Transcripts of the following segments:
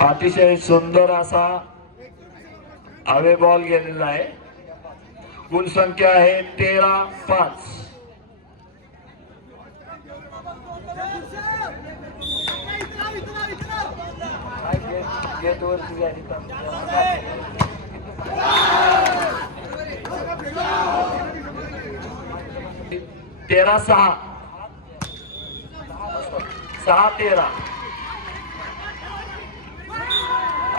अतिशय सुंदर असा हवे बॉल गेलेला आहे. गुण संख्या आहे 13-5. गेट वरची गाडी 13-6. 6-13.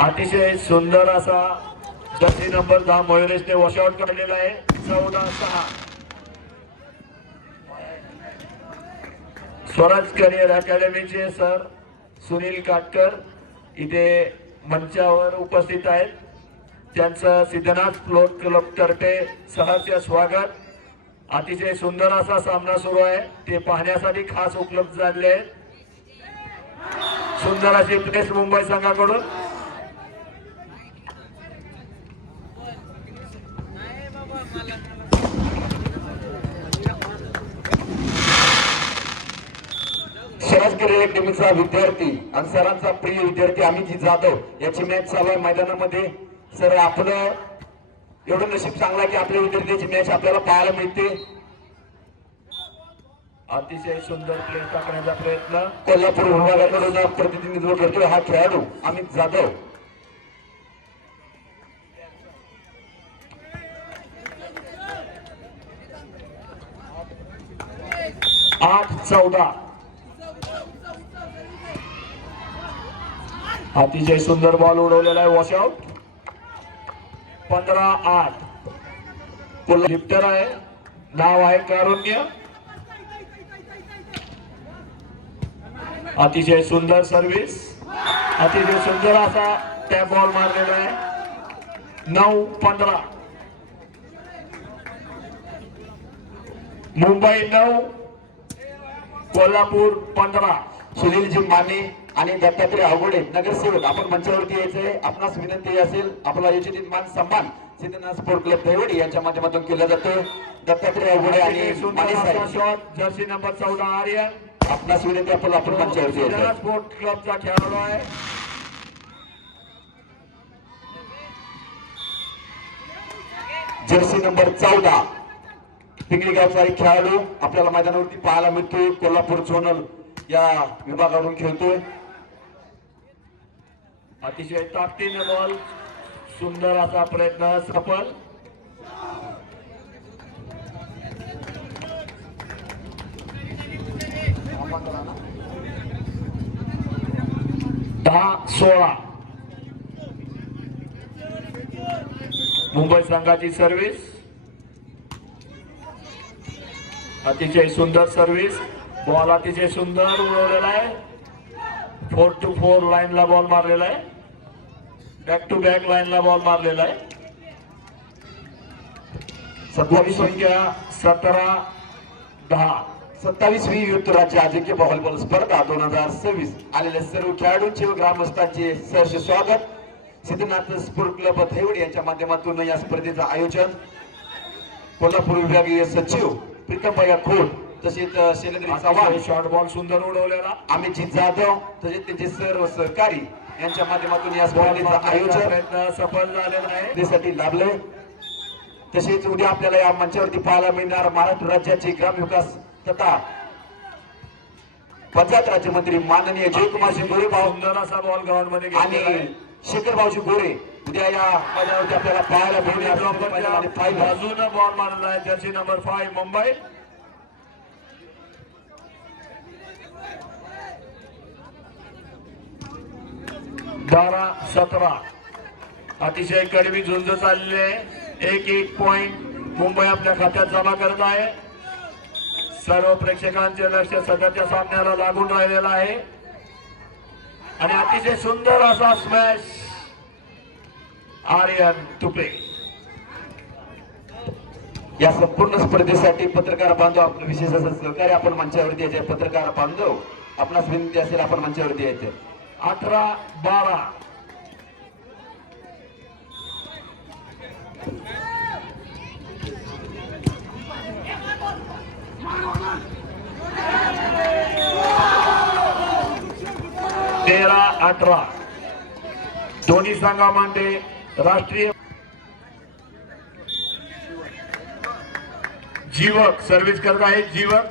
अतिशय सुंदर असा जर्सी नंबर 10 मयुरेशने वॉशआउट काढलेला आहे. 14-6. स्वराज करिअर अकॅडमीचे सर सुनील काटकर इथे मंचावर उपस्थित आहेत. त्यांचं सिद्धनाथ फ्लोट क्लब तर्फे सहर्ष स्वागत. अतिशय सुंदर असा सामना सुरू आहे. ते पाहण्यासाठी खास उपलब्ध झाले आहेत. सुंदर अशी प्रेस मुंबई संघाकडून. स्वराज करिअर अकॅडमीचा विद्यार्थी आणि सरांचा प्रिय विद्यार्थी अमित जाधव याची मॅच चालू आहे मैदानामध्ये. सर आपलं एवढं नशीब चांगलं की आपल्या विद्यार्थ्याची मॅच आपल्याला पाहायला मिळते. अतिशय सुंदर प्ले टाकण्याचा प्रयत्न कोल्हापूर विभागाकडून प्रतिनिधित्व करतोय हा खेळाडू अमित जाधव. आठ 14. अतिशय सुंदर बॉल उडवलेला आहे. वॉशआउट. 15-8. लिफ्टर आहे. नाव आहे कारुण्य. अतिशय सुंदर सर्व्हिस. अतिशय सुंदर असा टॅप बॉल मारलेला आहे. 9-15. मुंबई 9 कोल्हापूर 15. सुनीलजी माने आणि दत्तात्रय अवघडे नगरसेवक आपण मंचावरती यायचंय. आपणास विनंती असेल आपला योजित मान सन्मान सिद्धनाथ स्पोर्ट क्लब दैवडी यांच्या माध्यमातून केला जातो. दत्तात्रय अवघडे आणि माने साहेब शॉट जर्सी नंबर 14 आर्यन. आपणास विनंती आपण मंचावरती यायचंय. स्पोर्ट क्लबचा खेळाडू आहे. जर्सी नंबर 14 पिंगळी गावचा एक खेळाडू आपल्याला मैदानावरती पाहायला मिळतोय. कोल्हापूर झोनल या विभागाकडून खेळतोय. अतिशय ताकदीने बॉल. सुंदर असा प्रयत्न सफल. दहा 16. मुंबई संघाची सर्व्हिस. अतिशय सुंदर सर्व्हिस. बॉल अतिशय सुंदर उडवलेला आहे. 4-4 लाईनला बॉल मारलेला आहे. बॅक टू बॅक लाईनला बॉल मारलेला आहे. 27 संख्या 17-10. 27वी युक्त राज्य अजिंक्य व्हॉलीबॉल स्पर्धा 2026 आलेल्या सर्व खेळाडूंचे व ग्रामस्थांचे सहर्ष स्वागत. सिद्धनाथ स्पोर्ट क्लब दैवडी यांच्या माध्यमातून या स्पर्धेचं आयोजन कोल्हापूर विभागीय सचिव प्रीतमभैया खोट तसेच शैलेंद्र चव्हाण. शॉर्ट बॉल सुंदर उडवलेला. अमित जाधव तसेच त्यांचे सर्व सहकारी यांच्या माध्यमातून या स्पर्धेचं आयोजन प्रयत्न सफल झालेला आहे. त्यासाठी लाभले. तसेच उद्या आपल्याला या मंचावरती पाहायला मिळणार महाराष्ट्र राज्याचे ग्रामविकास तथा पंचायत राज्यमंत्री माननीय जयकुमारजी गोरे भाऊ सुंदर असा बॉल ग्राउंड मध्ये आणि शेखरभाऊजी गोरे उद्या या मैदानावरती आपल्याला पाहायला मिळणार. बाजूने बॉल मारला आहे. Jersey number 5 Mumbai. बारा 17. अतिशय कडवी झुंज चालली आहे. 1 पॉइंट मुंबई आपल्या खात्यात जमा करत आहे. सर्व प्रेक्षकांचे लक्ष सध्याच्या सामन्याला लागून राहिलेलं आहे आणि अतिशय सुंदर असा स्मॅश आर्यन तुपे. या संपूर्ण स्पर्धेसाठी पत्रकार बांधव आपलं विशेष असं सहकार्य आपण मंचावरती यायचे. पत्रकार बांधव आपणास विनंती असेल आपण मंचावरती यायचे. 18-12. तेरा 18. दोन्ही संघामध्ये राष्ट्रीय जीवक सर्व्हिस करत आहे. जीवक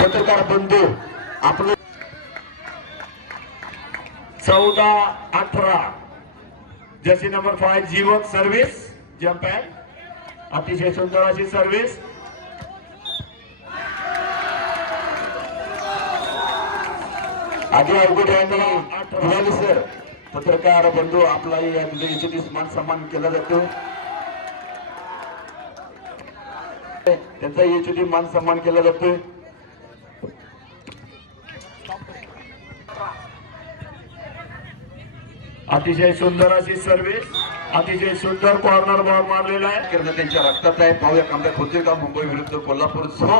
पत्रकार बंधू आपलं 14-18 जर्सी नंबर 5 जीवक सर्व्हिस जम्प अतिशय सुंदर अशी सर्व्हिस. आधी अवघड यांनी सर पत्रकार बंधू आपला याची मान सन्मान केला जातो. त्यांचा याची मान सन्मान केला जातोय. अतिशय सुंदर अशी सर्व्हिस. अतिशय सुंदर कॉर्नर बॉल मारलेला आहे. त्यांच्या रक्तात आहे. पाहूया कमबॅक होते का मुंबई विरुद्ध कोल्हापूर.